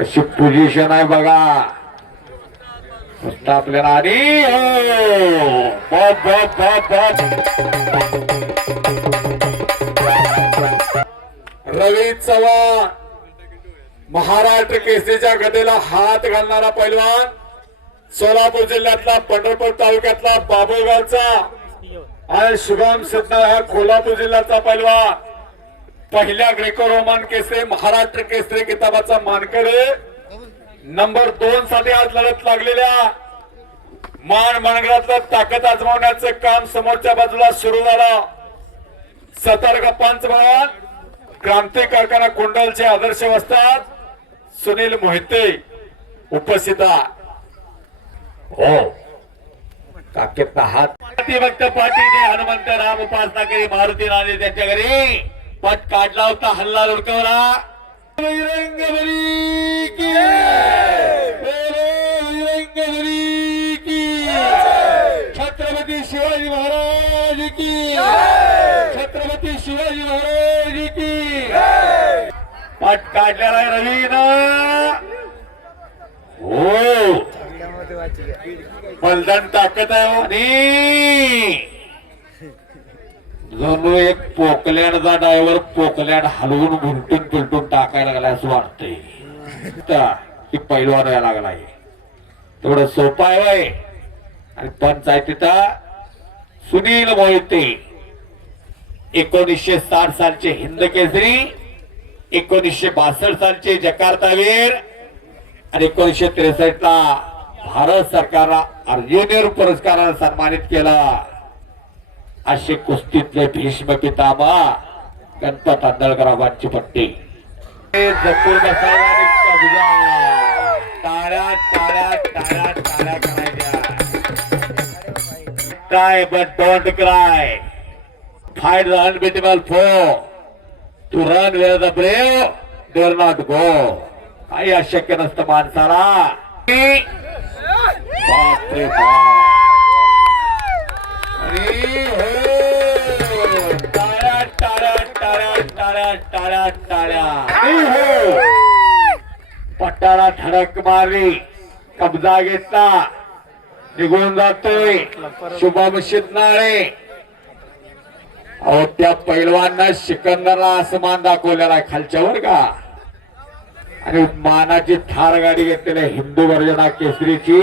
अशी पोझिशन आहे बघा नुसतं आपल्याला आणि बॉब बॉब बॉब बॉब रवी चव्हाण महाराष्ट्र केसरीच्या गदेला हात घालणारा पैलवान सोलापूर जिल्ह्यातला पंढरपूर तालुक्यातला बाबुळगावचा आणि शुभम सिद्धा हा कोल्हापूर जिल्ह्याचा पैलवान पहिल्या ग्रेको रोमन केसरी महाराष्ट्र केसरी किताबाचा मानकरी नंबर 2 साठी आज लढत लागलेल्या मान मनगडातलं ताकद आजमावण्याचं काम समोरच्या बाजूला सुरू झालं. सतर्क पंच म्हणून क्रांती कारखाना कुंडलचे आदर्श वस्ताद सुनील मोहिते उपस्थित हो काकेत हात भक्त पाटील हनुमंत राम उपासना करी मारुती राणे त्यांच्या घरी पट काढला होता हल्ला लुडकवला रंगबली की रंगबली की छत्रपती शिवाजी महाराज की छत्रपती शिवाजी महाराज की पट काढलेला आहे रवीनं हो बलदान ताकद आहे आणि जणू एक पोकलँडचा ड्रायव्हर पोकलँड हलवून घुंटून पिलटून टाकायला लागला असं वाटतंय पैलवान व्हायला लागलाय तेवढं सोपं आहे आणि पंचायतीचा सुनील मोहिते 1960 सालचे हिंद केसरी 1962 सालचे जकार्तावीर आणि 1963 ला भारत सरकारला अर्जुन पुरस्काराने सन्मानित केला. असे कुस्तीतले भीष्म पितामह गणपत आंदळकरांची पट्टी जपून बसायला आणि कब्जा टाळ्या टाळ्या टाळ्या टाळ्या करायच्या काय but don't cry fight the unbeatable foe to run where the brave they will not go काही अशक्य नसतं माणसाला. बाप रे बाप टाळ्या टाळ्या टाळ्या टाळ्या टाळ्या टाळ्या पट्टाला धडक मारली कब्जा घेतला निघून जातोय शुभम शिंदे. अहो त्या पैलवांना सिकंदरला आसमान दाखवलेला आहे खालच्यावर का आणि मानाची थार गाडी घेतलेली हिंदू गर्जना केसरीची